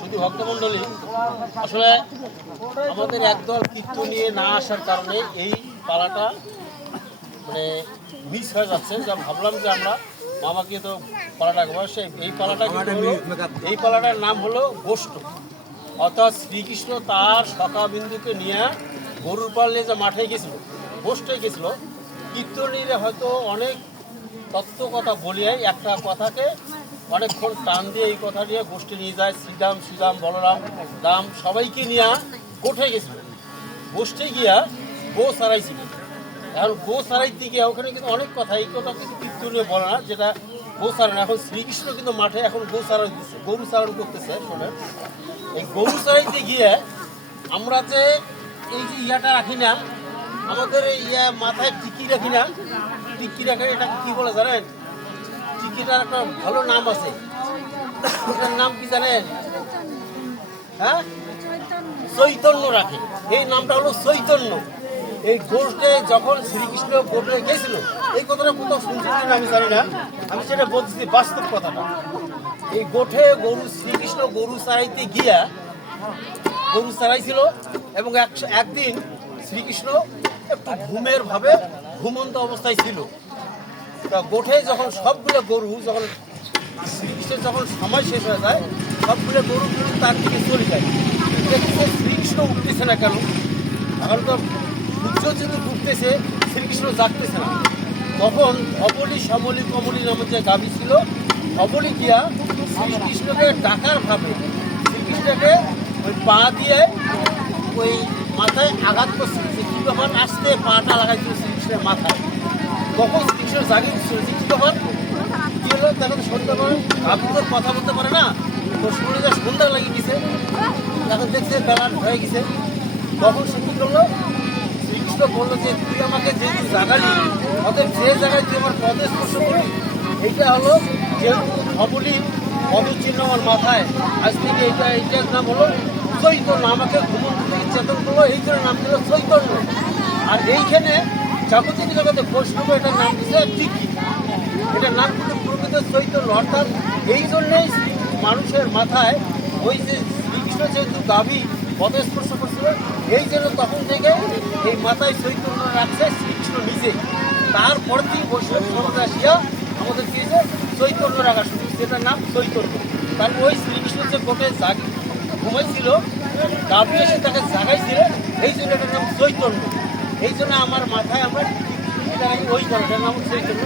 শুধু ভক্তমণ্ডলী, আসলে আমাদের একদল কীর্তন নিয়ে না আসার কারণে এই পালাটা মানে মিস হয়ে যাচ্ছে। যা ভাবলাম যে আমরা মামাকে তো পালা ডাকবো, এই পালাটার নাম হলো গোষ্ঠ। অর্থাৎ শ্রীকৃষ্ণ তার সখা বিন্দুকে নিয়ে গরুর পালে যে মাঠে গেছিল, গোষ্ঠে গেছিল। কীর্তনীরা হয়তো অনেক তত্ত্ব কথা বলিয়ে একটা কথাকে অনেকক্ষণ টান দিয়ে এই কথা নিয়ে গোষ্ঠী নিয়ে যায়। শ্রীরাম শ্রীরাম বলরাম রাম সবাইকে নিয়ে গোঠে গেছিল। গোষ্ঠে গিয়া গো সারাইছিল। এখন গো সারাইতে গিয়ে ওখানে কিন্তু অনেক কথা, এই কথা কিন্তু কীর্তনীয় বলে না, যেটা গো সারানো। এখন শ্রীকৃষ্ণ কিন্তু মাঠে এখন গো সারাই দিচ্ছে, গরু সারান করতেছে। শোনে, এই গরু সারাইতে গিয়ে আমরা যে এই যে ইয়াটা রাখি না, আমাদের ইয়া মাথায় টিকি রাখি না, টিকি রাখে, এটা কি বলে জানেন? টিকিটার একটা ভালো নাম আছে, ওটার নাম কি জানেন? হ্যাঁ, চৈতন্য রাখে। এই নামটা হলো চৈতন্য। এই গোষ্ঠে যখন শ্রীকৃষ্ণ গোষ্ঠে গেছিল, এই কথাটা কোথাও শুনছেন আমি জানি না, আমি সেটা বলছি বাস্তব কথাটা। এই গোঠে গরু শ্রীকৃষ্ণ গরু চড়াইতে গিয়া গরু চড়াইছিল, এবং একদিন শ্রীকৃষ্ণ একটু ঘুমের ভাবে ঘুমন্ত অবস্থায় ছিল। তা গোঠে যখন সবগুলো গরু যখন শ্রীকৃষ্ণের যখন সময় শেষ হয়ে যায়, সবগুলো গরু কিন্তু তার দিকে চলে যায়। দেখতেছে শ্রীকৃষ্ণ উঠতেছে না কেন? এখন তো সূর্য যেহেতু উঠতেছে, শ্রীকৃষ্ণ জাগতেছে না। তখন অবলি সমলি কমলি নামের যে গাভী ছিল, অবলি গিয়া শ্রীকৃষ্ণকে ডাকার ভাবে শ্রীকৃষ্ণকে ওই পা দিয়ে ওই মাথায় আঘাত করছে। কি ব্যাপার? আসতে পাটা লাগাইছিল শ্রীকৃষ্ণের মাথায়। তখন শ্রীকৃষ্ণ জাগিয়ে দিচ্ছিল যে কি ব্যাপার, কি হলো? তখন সন্ধ্যা করে গাভী তো কথা বলতে পারে না, তো শরীরে সন্ধ্যা লাগিয়ে গেছে। তখন দেখছে বেলা হয়ে গেছে। তখন সে কি করলো? শ্রীকৃষ্ণ বললো যে তুই আমাকে যেহেতু জাগালি, অতএব যে জায়গায় তুই আমার পদে স্পর্শ করলি, এইটা হলো যেহেতু অবলি পদচিহ্ন আমার মাথায়, আজ থেকে এইটার নাম হলো চৈতন্য। আমাকে ঘুমন্ত থেকে চেতন করলো, এই জন্য নাম দিল চৈতন্য। আর এইখানে যাবতীয় জগতে বৈষ্ণব এটার নাম দিচ্ছে টিকি। এটার নাম কিন্তু প্রকৃত চৈতন্য। অর্থাৎ এই জন্যেই মানুষের মাথায় ওই যে শ্রীকৃষ্ণ যেহেতু গাভী পদস্পর্শ করছিল, এই জন্য তখন থেকে এই মাথায় চৈতন্য রাখছে শ্রীকৃষ্ণ নিজে। তারপর থেকে বৈষ্ণব সমাজ আসিয়া আমাদের কি হয়েছে? চৈতন্য রাখা শুরু, যেটার নাম চৈতন্য। কারণ ওই শ্রীকৃষ্ণ যে গোটে ঘুমাইছিল, গাভী এসে তাকে জাগাইছিল, এই জন্য এটার নাম চৈতন্য। এই জন্য আমার মাথায় আমরা ওই গণটার নাম চৈতন্য।